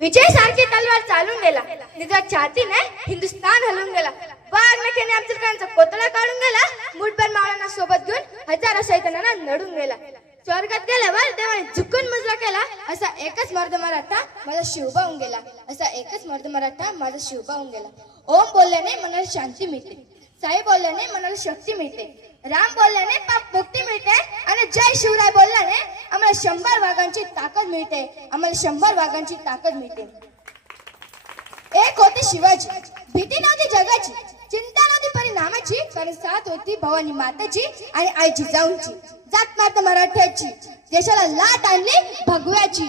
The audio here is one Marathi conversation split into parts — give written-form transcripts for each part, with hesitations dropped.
विजय सारखी तलवार चालून गेला, निजा छातीने हिंदुस्थान हलवून गेला. वाघ नखेने अफजलखानचा कोतळा काढून गेला. मुठभर मावळ्यांना सोबत घेऊन हजारो सैतानांना नडून गेला. स्वर्गात गेल्यावर देवाने झुकून मुजरा केला. असा एकच मर्द मराठा माझा शिवबा होऊन गेला. असा एकच मर्द मराठा माझा शिवबा होऊन गेला. ओम बोलल्याने मनाला शांती मिळते, साई बोलल्याने मनाला शक्ती मिळते, राम बोलल्याने पाप मुक्ती मिळते आणि जय शिवराय बोलल्याने आम्हाला 100 वाघांची ताकद मिळते. आम्हाला 100 वाघांची ताकद मिळते. एक होते शिवाजी, भीती नव्हती जगाची, चिंता नव्हती परिणामाची, कारण साथ होती भवानी माताची आणि आई जिजाऊंची. जात माता मराठ्याची, देशाला लाट आणली भगव्याची,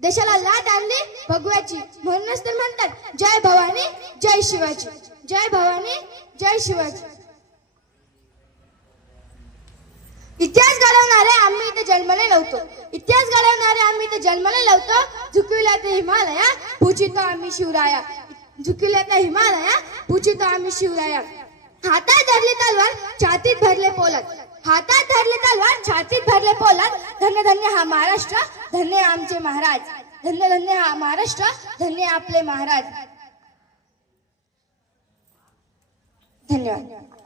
देशाला लाट आणली भगव्याची. म्हणूनच तर म्हणतात जय भवानी जय शिवाजी, जय भवानी जय शिवाजी. इतिहास घडवणारे आम्ही इथे जन्मले नव्हतो, इतिहास घडवणारे आम्ही इथे जन्मले नव्हतो. झुकविला ते हिमालया पूजितो आम्ही शिवराया, झुकविला ते हिमालया पूजितो आम्ही शिवराया. हातात धरली तलवार छातीत भरले पोलाद, हातात धरले तलवार छातीत भरले पोलाद. धन्य धन्य हा महाराष्ट्र, धन्य आमचे महाराज, धन्य धन्य हा महाराष्ट्र, धन्य आपले महाराज. धन्यवाद.